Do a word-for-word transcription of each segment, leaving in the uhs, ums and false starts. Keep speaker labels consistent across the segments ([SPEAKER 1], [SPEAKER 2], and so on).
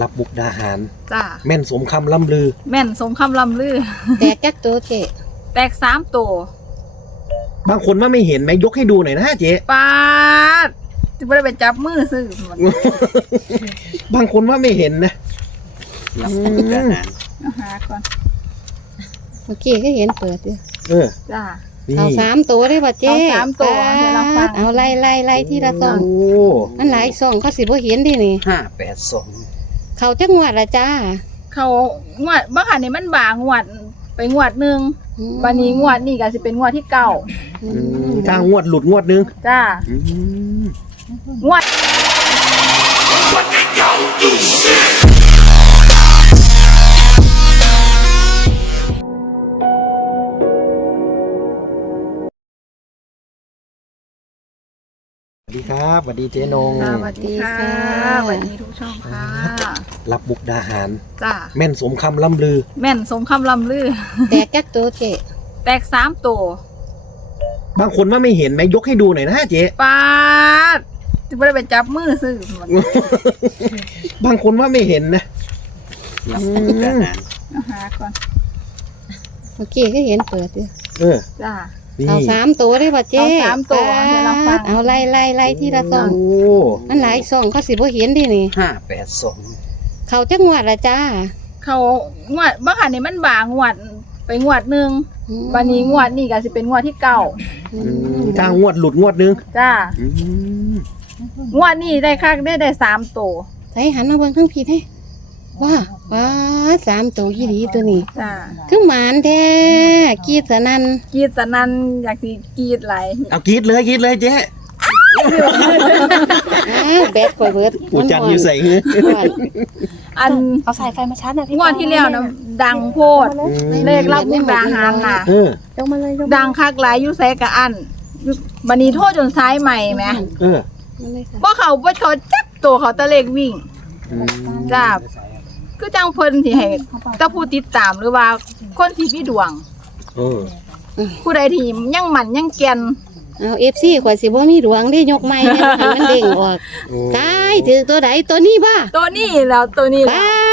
[SPEAKER 1] รับบุกดาหาร
[SPEAKER 2] จ้า
[SPEAKER 1] แม่นสมคำล่ำลือ
[SPEAKER 2] แม่นสมคำล่ำลือ
[SPEAKER 3] แตกจักตัวเจ๊
[SPEAKER 2] แตกสามตัว
[SPEAKER 1] บางคนว่าไม่เห็นไหมยกให้ดูหน่อยนะเจ๊
[SPEAKER 2] ปาดจะไม่ได้ไปจับมือซื้อ
[SPEAKER 1] บางคนว่าไม่เห็นนะ
[SPEAKER 2] รับบุกดาหารหาก่อน
[SPEAKER 3] เมื่อกี้ก็เห็นเปิดอยู่
[SPEAKER 1] เออ
[SPEAKER 2] จ้า
[SPEAKER 3] เอาสามตัวได้ป่ะเจ๊
[SPEAKER 2] เอาสามตัว
[SPEAKER 3] เอาไล่ไล่ไล่ที่ละซองมันหลายซองเขาสิบ่เห็นดินี่
[SPEAKER 1] ห้าแปดสอง
[SPEAKER 3] เขาจักงวดละจ้า
[SPEAKER 2] เขางวดบ้าค่ะนี่มันบางงวดไปงวดหนึ่งวันนี้งวดนี่ก็สิเป็นงวดที่เก้า
[SPEAKER 1] ถ้างวดหลุดงวดนึง
[SPEAKER 2] จ้า งวด
[SPEAKER 1] สวัสดีครับสวัสดีเจ๊นง
[SPEAKER 2] สวัสดีค่ะสวัสดีทุกช่องค่ะ
[SPEAKER 1] รับบุกดาหาร
[SPEAKER 2] จ้า
[SPEAKER 1] แม่นสมคำล่ำลือ
[SPEAKER 2] แม่นสมคำล่ำลือ
[SPEAKER 3] แตกจักตัวเจ๊
[SPEAKER 2] แตกสามตัว
[SPEAKER 1] บางคนว่าไม่เห็นไหมยกให้ดูหน่อยนะเจ๊
[SPEAKER 2] ปาดจะไม่ได้ไปจับมือซื้
[SPEAKER 1] อบางคนว่าไม่เห็นนะ
[SPEAKER 2] รับบุกดาหารหาก่อน
[SPEAKER 3] เมื่อกี้ก็เห็นเปิดอยู่
[SPEAKER 1] เออ
[SPEAKER 2] จ้า
[SPEAKER 3] เอาสามตัวได้ป่ะเจ๊
[SPEAKER 2] เอาสามตัว
[SPEAKER 3] เอาไล่ไล่ไล่ที่ละซองมันหลายซองเขาสิบ่เห็นดินี่
[SPEAKER 1] ห้าแปดสอง
[SPEAKER 3] เขาจักงวดละจ้า
[SPEAKER 2] เขางวดบ้าค่ะนี่มันบางงวดไปงวดหนึ่งวันนี้งวดนี่ก็สิเป็นงวดที่เก้า
[SPEAKER 1] ถ้างวดหลุดงวดนึง
[SPEAKER 2] จ้างวดนี่ได้ค่าได้ได้สามตัว
[SPEAKER 3] ใส่หันมาเบิ่งทั้งผิดให้ว่าว้าสามตัวยี่ดีตัวนี้
[SPEAKER 2] จ้า
[SPEAKER 3] คือหมานแท้กีดสนั่น
[SPEAKER 2] กีดสนั่นอยากสิกีดไหล
[SPEAKER 1] เอากีดเลยกีดเลยเจ๊
[SPEAKER 3] แบดคอยเบิร์ด
[SPEAKER 1] ปูจันอยู่ใส่เงี้ย
[SPEAKER 2] อัน
[SPEAKER 3] เอาสายไฟมาชาร์จหน่อย
[SPEAKER 2] งวดที่แล้วนะดังโพดเลขรับมุกดาหารน่ะ
[SPEAKER 3] ลงมาเลย
[SPEAKER 2] ดังคักหลายอยู่ใส่กะอันบันนี้โทษจนซ้ายใหม่ไหม
[SPEAKER 1] เออ
[SPEAKER 2] ว่าเขาว่าเขาจับตัวเขาตะเลขวิ่งจ้าคือจังเพิ่นที่ให้ถ้าผู้ติดตามหรือว่าคนที่มีดวงผู้ใดที่ยังหมั่นยังแก่น
[SPEAKER 3] เอาเอฟซีข่อยสิบ่มีดวงได้ยกไม้ให้มันเด้งออกกายถือตัวใดตัวนี้บ้า
[SPEAKER 2] ตัวนี้แล้วตัวนี้
[SPEAKER 3] บ้า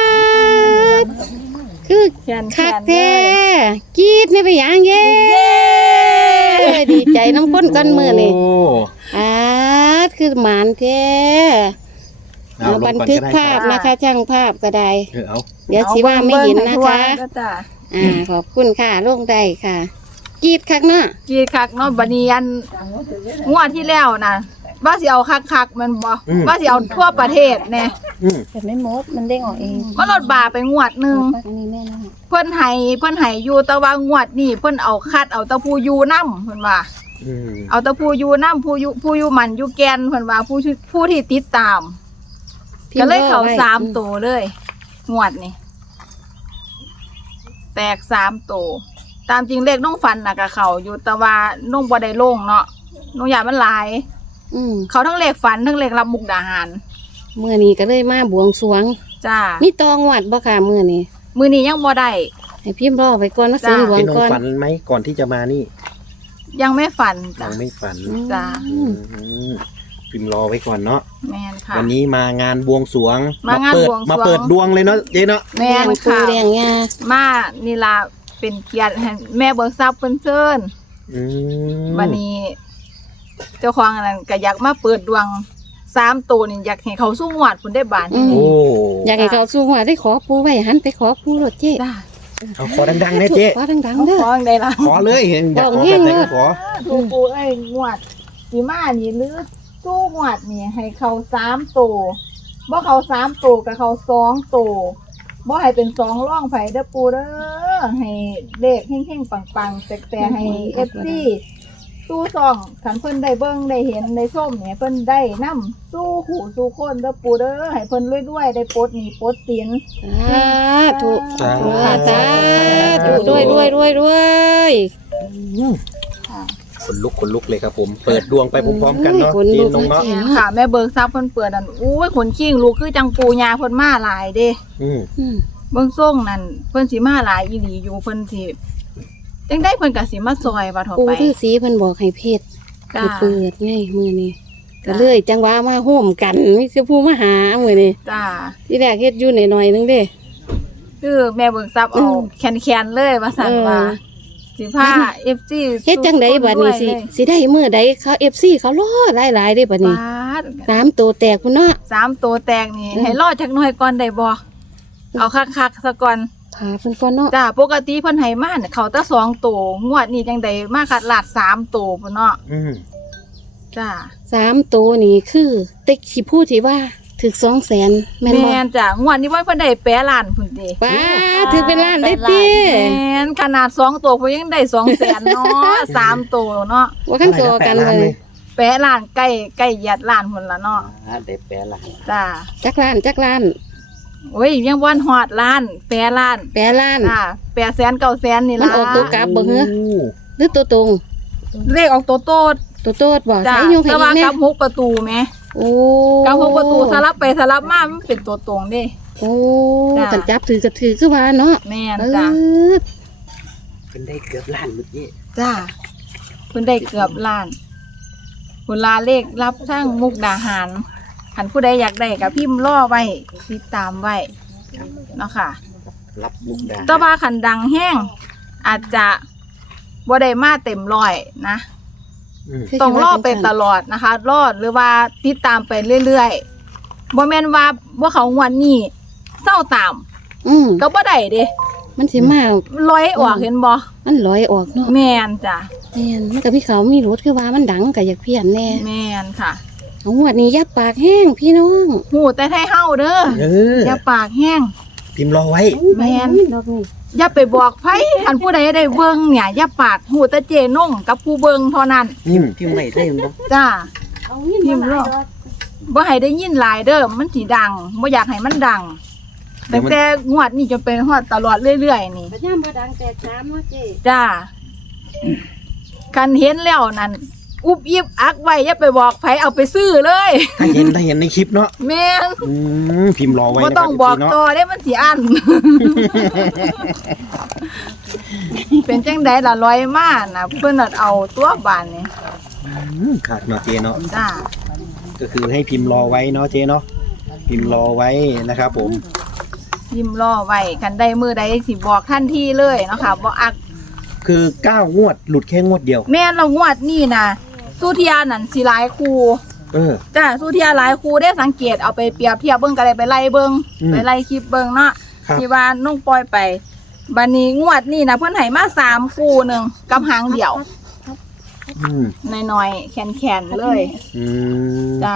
[SPEAKER 3] คือคักแท้กีดนี่ไปอย่างเย่ดีใจน้ำก้นก้อนมือนี่อ่าคือหมานแท้เอาบันทึกภาพนะคะช่างภาพก็ได้เดี๋ยวสิว่าไม่เห็นนะคะอ่าขอบคุณค่ะลงได้ค่ะกีดคักเนาะ
[SPEAKER 2] กีดคักเนาะบัดนี้อันงวดที่แล้วนะว่าสิเอาคักๆมันบ่ว่าสิเอาทั่วประเทศแน่
[SPEAKER 3] แต่ไม่มดมันเด้งออกเอง
[SPEAKER 2] มันลดบาไปงวดนึงเพิ่นให้เพิ่นให้อยู่แต่ว่างวดนี่เพิ่นเอาคัดเอาตะผู้อยู่นำเพิ่นว่าเอาตะผู้อยู่นำผู้อยู่ผู้อยู่มันอยู่แกนเพิ่นว่าผู้ผู้ที่ติดตามก็เลยเข้าสามตัวเลยงวดนี่แตกสามตัวตามจริงเลขน้องฟันน่ะกับเขาอยู่แต่ว่าน้องบ่ได้ลงเนาะน้องอยากมันหลายเขาทั้งเลขฝันทั้งเลขรับมุกดาหาร
[SPEAKER 3] เมื่อนี้ก็เลยมาบวงสรวง
[SPEAKER 2] จ้า
[SPEAKER 3] มีตองวัดบ่ค่ะเมื่อนี้
[SPEAKER 2] มื้อนี้ยังบ่ได้
[SPEAKER 3] ให้พิมพ์รอไปก่อนนะเสริมดวงก่อน
[SPEAKER 1] ฝันไหมก่อนที่จะมานี่
[SPEAKER 2] ยังไม่ฝัน
[SPEAKER 1] ยังไม่ฝัน
[SPEAKER 2] จ้า
[SPEAKER 1] พิมพ์รอไว้ก่อนเนาะ
[SPEAKER 2] แม่นค่ะ
[SPEAKER 1] วันนี้มางานบวงสรวง
[SPEAKER 2] มางานบวงสรวง
[SPEAKER 1] มาเปิดดวงเลยเนาะเจ๊เนาะ
[SPEAKER 2] แม่นค่ะ
[SPEAKER 3] เรียงงา
[SPEAKER 2] มานี่ล่ะเป็นเกียรติแม่เบิกทรัพย์เพิ่นเชิญวันนี้เจ้าของนั่นก็อยากมาเปิดดวงสามตัวนี่อยากให้เขาสู้งวดพุ่นได้บาน
[SPEAKER 1] โอ้
[SPEAKER 3] อยากให้เขาสู้งวดได้ขอปูไว้หันไปขอปูรถเจ๊
[SPEAKER 1] เอาขอดังๆนะเจ๊
[SPEAKER 3] ขอดังๆเด้อ
[SPEAKER 2] ขอได้ล่ะ
[SPEAKER 1] ขอเลยเห็นอยากขอแบบไหนก็ขอ
[SPEAKER 2] ปูปูไอ้งวดสิมานี่หรือสู้งวดนี่ให้เขาสามตัวบ่เขาสามตัวกับเขาสองตัวบ่ให้เป็นสองร่องไผเด้อปูเด้อให้เลขเฮงๆปังๆแต่ๆให้ เอฟ ซี สู้ซองคันเพิ่นได้เบิ่งได้เห็นได้ส้มเนี่ยเพิ่นได้นำสู้หูสู้คนเด้อปูเด้อให้เพิ่นรวยๆได้ปลดหนี้ปลดสิน
[SPEAKER 3] สาธุสาธุด้วยด้วยด้วยด้วย
[SPEAKER 1] คนลุกคนลุกเลยครับผมเปิดดวงไปพร้อมๆกันเนาะเจ๊นงเนาะ
[SPEAKER 2] ค่ะแม่เบิกทรัพย์เพิ่นเปิดนั่นอุ้ยขนขิ้งลูกคือจังปูยาเพิ่นมาหลายเด้
[SPEAKER 1] อือ
[SPEAKER 2] เบิ่งส่งนั่นเพิ่นสิมาหลายอีหลีอยู่เพิ่นสิจังได้เพิ่นก็สิมาซอยว่าเถาะไป
[SPEAKER 3] ปู่ฤาษีเพิ่นบอกให้เพชรเปิดไงมื้อนี้ก็เลยจังหวะมาโฮมกันมีเสื้อผู้มาหามื้อนี้
[SPEAKER 2] จ้า
[SPEAKER 3] ที่แรกเฮ็ดอยู่หน่อยๆนึงเด้
[SPEAKER 2] คือแม่เบิ่งซับเอา
[SPEAKER 3] อืม
[SPEAKER 2] แคนๆเลยว่าซั่น
[SPEAKER 3] เออ
[SPEAKER 2] ว่าสิพา เอฟ ซี
[SPEAKER 3] เฮ็ดจังไดบัดนี้สิสิได้มื้อใดเขา เอฟ ซี เขารอหลายๆเด้บัดนี้
[SPEAKER 2] บาด
[SPEAKER 3] สามตัวแตกพุ่นเนาะ
[SPEAKER 2] สามตัวแตกนี่
[SPEAKER 3] อืม
[SPEAKER 2] ให้รอจักหน่อยก่อนได้บ่เอาคักๆซะก่อน
[SPEAKER 3] พาเพิ่นก่อนเนาะ
[SPEAKER 2] จ้าปกติเพิ่นให้มาเนี่ยเขาแต่สองตัวงวดนี้จังไดมาคัดลาดสามตัวพุ่นเนาะ
[SPEAKER 1] อืม
[SPEAKER 2] จ้า
[SPEAKER 3] สามตัวนี่คือเต็กสิพูดที่ว่าถึก สองแสนแม่นบ่
[SPEAKER 2] แม่นจ้างวดนี้ว่าเพิ่นได้แปะล้านพุ่นติ
[SPEAKER 3] ป้าถือเป็นล้านได้ติ
[SPEAKER 2] แม่นขนาดสองตัวเพิ่นยังได้สองแสนเนาะ สามตัวเนาะ
[SPEAKER 3] ว่าคันโซกันเลย
[SPEAKER 2] แปะล้านใกล้ใกล้ยัดล้านพุ่นละเนาะ
[SPEAKER 1] อ่าได้แปดล้าน
[SPEAKER 2] จ้า
[SPEAKER 3] จักล้านจักล้าน
[SPEAKER 2] โอ้ยยังบ่ฮอดล้านแปะล้าน
[SPEAKER 3] แปดล้าน
[SPEAKER 2] จ้าแปดแสนเก้าแสนนี่
[SPEAKER 3] มัน
[SPEAKER 2] ล่ะ
[SPEAKER 3] ออกตัวกลับบ่เหรอ หรือตัวตรง
[SPEAKER 2] เลขออกตัวโตด
[SPEAKER 3] ตัวโตดบ่
[SPEAKER 2] จ้า
[SPEAKER 3] ใช้ยงให้
[SPEAKER 2] แต่
[SPEAKER 3] อี
[SPEAKER 2] ว่าก
[SPEAKER 3] แน่
[SPEAKER 2] กับหกประตูแหม
[SPEAKER 3] โอ้
[SPEAKER 2] กับหกประตูสลับไปสลับมามันเป็นตัวตรงเด้
[SPEAKER 3] โอ้
[SPEAKER 2] จ้ะ
[SPEAKER 3] กันจับถือก็ถือคือว่าเนาะ
[SPEAKER 2] แม่น
[SPEAKER 3] เอ
[SPEAKER 2] จ้า
[SPEAKER 3] อ
[SPEAKER 1] เป็นได้เกือบล้านเมื่อกี้
[SPEAKER 2] จ้าเพิ่นได้เกือบล้านเวลาเลขรับทั้งมุกดาหารหันผู้ใดอยากได้ก็พิมพ์รอไว้ติดตามไว้เนาะค่ะ
[SPEAKER 1] รับมุกดา
[SPEAKER 2] แต่ว่าขันดังแห้งอาจจะบ่ได้มาเต็มร้อยนะ
[SPEAKER 1] อืม
[SPEAKER 2] ต้องรอไปตลอดนะคะ รอดหรือว่าติดตามไปเรื่อยๆบ่แม่นว่าบ่เขางวันนี้เศร้าตาม
[SPEAKER 3] อืม
[SPEAKER 2] ก็บ่ได้เด้
[SPEAKER 3] มันสิมา
[SPEAKER 2] ร้อยออกเห็นบ่
[SPEAKER 3] มันลอยออกเนาะ
[SPEAKER 2] แม่นจ้ะ
[SPEAKER 3] แม่นมันก็มีเขามีรถคือว่ามันดังก็อยากเพี้ยนแน่
[SPEAKER 2] แม่นค่ะ
[SPEAKER 3] เอางวดนี้ยับปากแห้งพี่น้อง
[SPEAKER 2] หูแต่ไทเฮาเด้อ
[SPEAKER 1] เออ
[SPEAKER 2] อย่าปากแห้ง
[SPEAKER 1] พิมพ์รอไว้
[SPEAKER 2] แม่น
[SPEAKER 3] ดอกนี่
[SPEAKER 2] อย่าไปบอกไผคันผู้ใดได้เบิ่งเนี่ยอย่าปากหูแต่เจนงกับผู้เบิ่งเท่านั้น
[SPEAKER 1] อืมพิมพ์ไหนได้มั้ง
[SPEAKER 2] จ้า
[SPEAKER 3] เอาเงิน
[SPEAKER 2] พิมพ์รอบ บ่ให้ได้ยินหลายเด้อมันสิดังบ่อยากให้มันดังตั้งแต่งวดนี้จนเป็นฮอดตลอดเรื่อยๆนี่
[SPEAKER 3] พยายามบ่ดังแต่สามเนาะเจ้
[SPEAKER 2] จ้ากันเห็นแล้วนั่นอุบอิบอักไว้อย่าไปบอกไผเอาไปซื้อเลย
[SPEAKER 1] ถ้าเห็นถ้าเห็นในคลิปเนาะ
[SPEAKER 2] แม่น
[SPEAKER 1] อืมพิมพ์รอไว้
[SPEAKER 2] บ่
[SPEAKER 1] นะค
[SPEAKER 2] ต้
[SPEAKER 1] รั
[SPEAKER 2] อบ งบอก
[SPEAKER 1] เนาะ
[SPEAKER 2] ต่อได้มันสิอัน เป็นจังไดล่ะร้อยมาน่ะเพิ่นน่ะเอาตัวบานนี่
[SPEAKER 1] อืมขาดเนาะเจเนาะ
[SPEAKER 2] จ้า
[SPEAKER 1] ก็คือให้พิมพ์รอไว้เนาะเจเนาะพิมพ์รอไว้นะครับผม
[SPEAKER 2] ยิ้มรอไว้กันได้มือใดสิบอกทันทีเลยเนาะค่ะบ่อัก
[SPEAKER 1] คือเก้างวดหลุดแค่งวดเดียว
[SPEAKER 2] แม่นเรางวดนี่น่ะสุเทียนั่นสิหลายครู
[SPEAKER 1] เออ
[SPEAKER 2] จ้าสุเทียหลายครูได้สังเกตเอาไปเปรียบเทียบเบิ่งก็ได้ไปไล่เบิ่ง
[SPEAKER 1] อืม
[SPEAKER 2] ไปไล่คลิปเบิ่งเนาะ
[SPEAKER 1] ครับ
[SPEAKER 2] ที่ว่าน้องปล่อยไปบัดนี้งวดนี่นะเพิ่นให้มาสามคู่หนึงกับหางเดี่ยว
[SPEAKER 1] อืม
[SPEAKER 2] น้อยๆแข็งๆเลย
[SPEAKER 1] อืม
[SPEAKER 2] จ้าง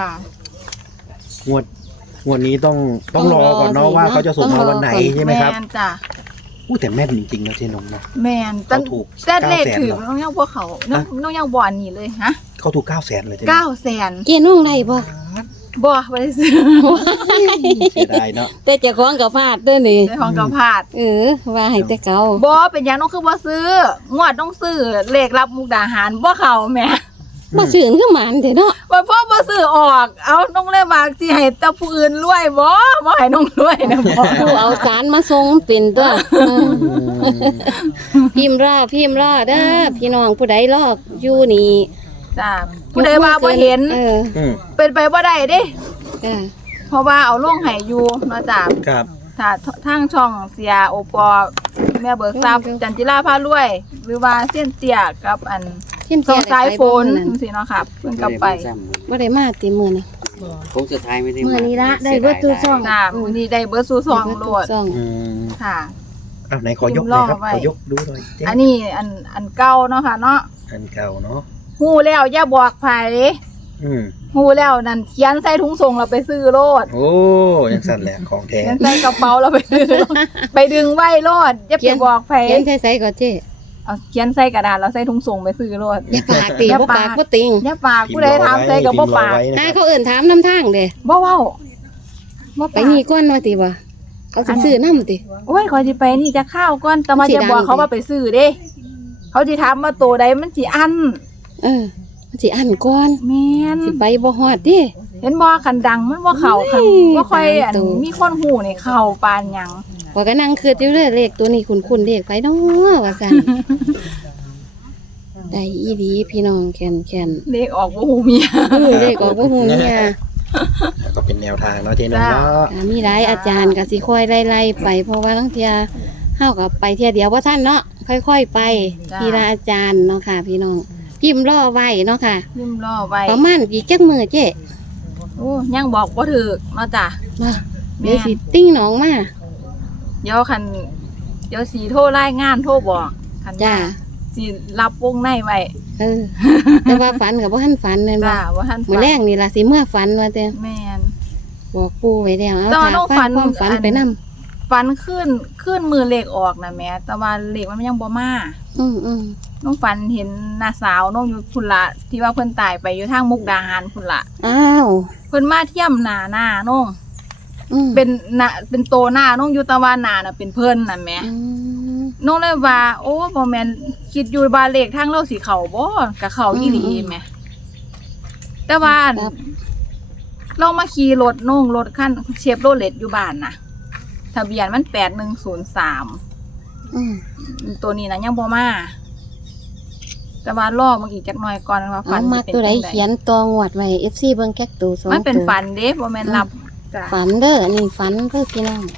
[SPEAKER 1] วดงวดนี้ต้องต้องรอก่อนเนาะว่าเขาจะส่งมาวันไหนใช่ไหมครับ
[SPEAKER 2] แม่นจ้า
[SPEAKER 1] อู้แต่แม่นจริงๆนะเจนงเนาะ
[SPEAKER 2] แม่น
[SPEAKER 1] เขาถูก
[SPEAKER 2] แต่เลข
[SPEAKER 1] เก้าแสน
[SPEAKER 2] ถือ
[SPEAKER 1] เหรอ
[SPEAKER 2] น้องยังบ่เขาน้อง
[SPEAKER 1] ฮะ
[SPEAKER 2] น้องยังบ่อันนี้เลยฮะ
[SPEAKER 1] เขาถูกเก้าแสนเลยเจนง
[SPEAKER 2] เก้าแสน
[SPEAKER 3] เจ้น้องได้บ่
[SPEAKER 2] บ่บ่ได้ซื้อ
[SPEAKER 1] เสียดายเนาะ
[SPEAKER 3] แต่เจ้าของก็พลาดเด้อนี่
[SPEAKER 2] ในของกับพลาด
[SPEAKER 3] เออว่าให้แต่เก่า
[SPEAKER 2] บ่เป็นหยังน้องคือบ่ซื้องวดต้องซื้อเลขรับมุกดาหารบ่เข้าแหม่
[SPEAKER 3] บ่ซื่นคือหมันเด้เนาะ
[SPEAKER 2] ว่าพ่อบ่ซื้อออก เอาน้องเลยว่าสิให้แต่ผู้อื่นรวยบ่บ่ให้น้องรวยนะบ่
[SPEAKER 3] ผู้เอาสารมาส่งเป็นตัวเออพิมพ์รอพิมพ์รอเด้อพี่น้องผู้ใดรออยู่นี่
[SPEAKER 2] จ้าผู้ใดว่าบ่เห็น
[SPEAKER 3] เออ
[SPEAKER 1] อืม
[SPEAKER 2] เป็นไปบ่ได้เด้
[SPEAKER 3] จ้ะ
[SPEAKER 2] เพราะว่าเอาลงให้อยู่เนาะจ้า
[SPEAKER 1] ครับ
[SPEAKER 2] ถ้าทางช่องเสียโอปอแม่เบิกทรัพย์จันจิราพารวย หรือว่าเส้นเตี้ยกับอัน
[SPEAKER 3] เช่น
[SPEAKER 2] สองสายฝน
[SPEAKER 3] นั่น
[SPEAKER 2] จังซี่เนาะค่ะเพิ่นก็ไป
[SPEAKER 3] บ่ได้มาติมื้อนี้
[SPEAKER 4] โค้งสุดท้ายไม่ได้
[SPEAKER 3] มื้อนี้ละได้เบิดทุกช่อง
[SPEAKER 2] จ้ามื้อนี้ได้เบิดสู่สองโลด
[SPEAKER 3] ช่อง
[SPEAKER 1] อืม
[SPEAKER 2] ค่ะ
[SPEAKER 1] อ้าวไหนขอยกหน่อยครับ
[SPEAKER 2] พิมพ์รอไว้
[SPEAKER 1] ขอยกดูหน่อยเจ๊
[SPEAKER 2] อันนี้อันอันเก่าเนาะค่ะเนาะ
[SPEAKER 1] อันเก่าเนาะ
[SPEAKER 2] ฮู้แล้วอย่าบอกไผ
[SPEAKER 1] อืม
[SPEAKER 2] ฮู้แล้วนั่นเขียนใส่ถุงส่งเราไปซื้อโลด
[SPEAKER 1] โอ้ยังสั่นแหละของแท้
[SPEAKER 2] เขียนใส่กระเป๋าเราไปซื้อโลดไปดึงไว้โลดอย่าไปบอกไผ
[SPEAKER 3] เขียนใส่ๆก่อนเจ้
[SPEAKER 2] เอาเขียนใส่กระดาษแล้วใส่ถุงส่งไปซื้อโลด
[SPEAKER 3] อย่าปากติ
[SPEAKER 2] อย่า
[SPEAKER 3] บ่
[SPEAKER 2] ปาก
[SPEAKER 3] ปากบ่ติง
[SPEAKER 2] อย่าปากผู้ใดถามใส่ก็บ่ปาก
[SPEAKER 1] พิมพ์รอไว้
[SPEAKER 3] ตา
[SPEAKER 1] นะครับ
[SPEAKER 3] เขาเอิ้นถามนำทางเด้
[SPEAKER 2] บ่เว้าบ่
[SPEAKER 3] ไป
[SPEAKER 2] ปาก
[SPEAKER 3] นี่ก่อนว่าติบ่เขาสิซื้อนำติ
[SPEAKER 2] โอ้ยขอยสิไปนี่จะข้าวก่อนแต่ว่า
[SPEAKER 3] มันสิ
[SPEAKER 2] จะบอก
[SPEAKER 3] ดัง
[SPEAKER 2] เขาว่าไปซื้อเด้ เขาสิถามว่าตัวใดมันสิอัน
[SPEAKER 3] เออมันสิอันก่อน
[SPEAKER 2] แม่น
[SPEAKER 3] สิไปบ่ฮอดติ
[SPEAKER 2] เห็นบ่คันดังมันบ่เข้าคัน
[SPEAKER 3] อุ้ย
[SPEAKER 2] บ่ค่อยอัน
[SPEAKER 3] ตามตัว
[SPEAKER 2] มีคนฮู้นี่เข้าปานหยัง
[SPEAKER 3] ข้อยก็นั่งคิดอยู่เด้อเลขตัวนี้คุ้นๆเลขไผเนาะว่าซั่นได้อีดีพี่น้องแคนแคน
[SPEAKER 2] เลขออกบ่ฮู้เมีย
[SPEAKER 3] เออเลขออกบ่ฮู้เนี่ย
[SPEAKER 1] ก็เป็นแนวทางเนาะเจ๊นง
[SPEAKER 2] จ้า
[SPEAKER 1] เนาะ
[SPEAKER 3] อ่ามีหลายอาจารย์ก็สิค่อยไล่ๆไปเพราะว่าทั้งเทียเฮาก็ไปเที่ยเดียวบ่ทันเนาะค่อยๆไปทีละอาจารย์เนาะค่ะ พี่น้องพิมพ์รอไว้เนาะค่ะ
[SPEAKER 2] ลืมรอไว้
[SPEAKER 3] ประมาณกี่จักมื้อเจ๊
[SPEAKER 2] โอ้ยังบอกบ่ถูกเนาะจ้ะ
[SPEAKER 3] มาเดี๋ยวสิติ้งหนองมา
[SPEAKER 2] เดี๋ยวคันเดี๋ยวสีโทรรายงานโทรบอกคัน
[SPEAKER 3] จ้า
[SPEAKER 2] สิรับวงในไว้
[SPEAKER 3] เออ แต่ว่าฝันกับว่าท่านฝันเลย
[SPEAKER 2] จ้า
[SPEAKER 3] ว่า
[SPEAKER 2] ว่าท่าน
[SPEAKER 3] มื้อแรกนี่ล่ะสิเมื่อฝันว่าแต่
[SPEAKER 2] แม่น
[SPEAKER 3] บอกปู่ไว้แล้วเอา
[SPEAKER 2] ตอน
[SPEAKER 3] ถ้า
[SPEAKER 2] น้อง
[SPEAKER 3] ฟั
[SPEAKER 2] ฝั
[SPEAKER 3] ง
[SPEAKER 2] น
[SPEAKER 3] ความฝัน
[SPEAKER 2] อัน
[SPEAKER 3] ไปนํ
[SPEAKER 2] ฟันขึ้นขึ้นมือเลขออกนะแม่แต่ว่าเลขมันยังบ่มา
[SPEAKER 3] อืมอืม
[SPEAKER 2] น้องฝันเห็นน้าสาวน้องอยู่พุ่นละที่ว่าเพิ่นตายไปอยู่ทางมุกดาหารพุ่นละ
[SPEAKER 3] อ้าว
[SPEAKER 2] เพิ่นมาเทียมหน้าหน้าน้อง
[SPEAKER 3] อืม
[SPEAKER 2] เป็นหน้าเป็นโตหน้าน้องอยู่แตะวันหน้าน่ะเป็นเพิ่นน่ะแหม่
[SPEAKER 3] อืม
[SPEAKER 2] น้องเลยว่า โอ้บ่แม่นคิดอยู่ว่าเลขทางเราสิเข้าบ่ก็เข้าอีหลี
[SPEAKER 3] อืม
[SPEAKER 2] แหมแต่ว่า
[SPEAKER 3] ครับ
[SPEAKER 2] เรามาขี่รถน้องรถคันเชฟโรเลตอยู่บ้านน่ะ ทะเบียนมันแปดหนึ่งศูนย์สาม
[SPEAKER 3] อืม
[SPEAKER 2] ตัวนี้นะยังบ่มาแต่ว่ารอมันอีกจักหน่อยก่อนว่าฝั
[SPEAKER 3] เอา
[SPEAKER 2] น
[SPEAKER 3] มา
[SPEAKER 2] สิเป็น
[SPEAKER 3] ตัวใด
[SPEAKER 2] จั่ง
[SPEAKER 3] เขียนตองวดไว้ เอฟ ซี เบิ่งแก๊กตัวสอง
[SPEAKER 2] มันเป็น
[SPEAKER 3] ตัว
[SPEAKER 2] ฝันเด้บ่แม่นรับจ้ะ
[SPEAKER 3] ฝันเด้ออันนี้ฝันเด้อพี่น้อง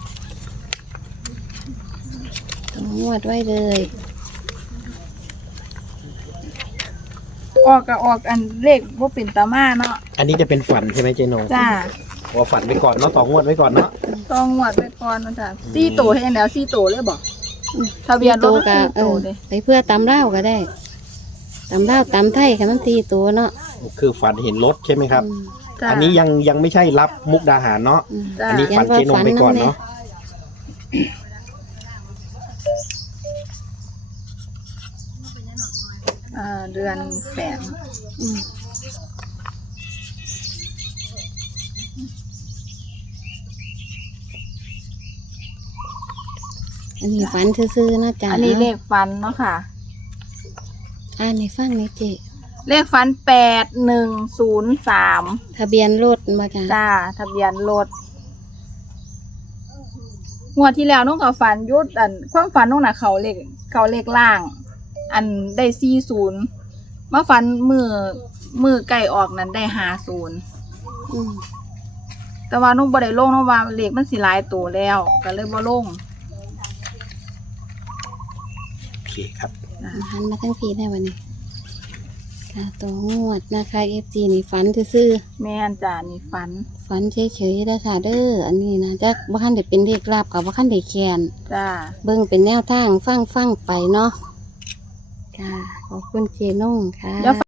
[SPEAKER 3] ตองวดไว้เลย
[SPEAKER 2] ออกก็ออกอันเลขบ่เป็นตามาเนาะ
[SPEAKER 1] อันนี้จะเป็นฝันใช่ไหมเจ๊นง
[SPEAKER 2] จ้า
[SPEAKER 1] ว่าฝันไปก่อนเนาะต่องวดไว้ก่อนเนาะ
[SPEAKER 2] ต้องงวดไปก่อนเนาะจ้ะสี่โตให้แล้วสี่โตเลยบ่ทะเบียนรถมัน
[SPEAKER 3] ก็
[SPEAKER 2] สี่
[SPEAKER 3] เอ
[SPEAKER 2] โต
[SPEAKER 3] อ
[SPEAKER 2] เลย
[SPEAKER 3] ไปเพื่อตำเล่าวก็ได้ตำเล่าวตำไทยค่ะมันตีตัวเนาะ
[SPEAKER 1] คือฝันเห็นรถใช่ไหมครับ
[SPEAKER 3] อืม
[SPEAKER 2] จ้ะ
[SPEAKER 1] อันนี้ยังยังไม่ใช่รับมุกดาหารเนาะ
[SPEAKER 3] อืม
[SPEAKER 2] จ้ะ
[SPEAKER 1] อันนี้ฝันเจ๊นงไปก่อนเนาะ
[SPEAKER 2] อ่าเดือนแปด
[SPEAKER 3] อืมอันนี้ฝันซื่อๆนะจ๊ะ
[SPEAKER 2] อันนี้เลขฟันเนาะค่ะ
[SPEAKER 3] อ่านในฟังในอยเจ
[SPEAKER 2] เลขฟันแปดหนึ่งศูนย์สาม
[SPEAKER 3] ทะเบียนรถมาจ้ะ
[SPEAKER 2] จ้าทะเบียนรถงวดที่แล้วน้องกับฝันยุดอันความฝันน้องน่ะเขาเลขเขาเลขล่าง อันได้สี่ศูนย์มาฝันมือมือไก่ออกนั้นได้ห้าศูนย์
[SPEAKER 3] อืม
[SPEAKER 2] แต่ว่าน้องบ่ได้ลงน้องว่าเลขมันสิหลายตัวแล้วก็เลยบ่ลง
[SPEAKER 1] โอเคครับ
[SPEAKER 3] หันมาทั้งทีได้วันนี้ค่ะตัวงวดนะคะเอฟซีนี่ฝันซื่อ
[SPEAKER 2] แม่นจ้านี่ฝัน
[SPEAKER 3] ๆฝันเฉยๆได้อค่ะเด้ออันนี้นะจะบ่คันได้เป็นเลขลาบกับบ่คันได้แคน
[SPEAKER 2] จ้า
[SPEAKER 3] เบิ่งเป็นแนวทางฟังๆไปเนาะค่ะขอบคุณเจนุ่งค่ะ
[SPEAKER 2] เดี๋ยว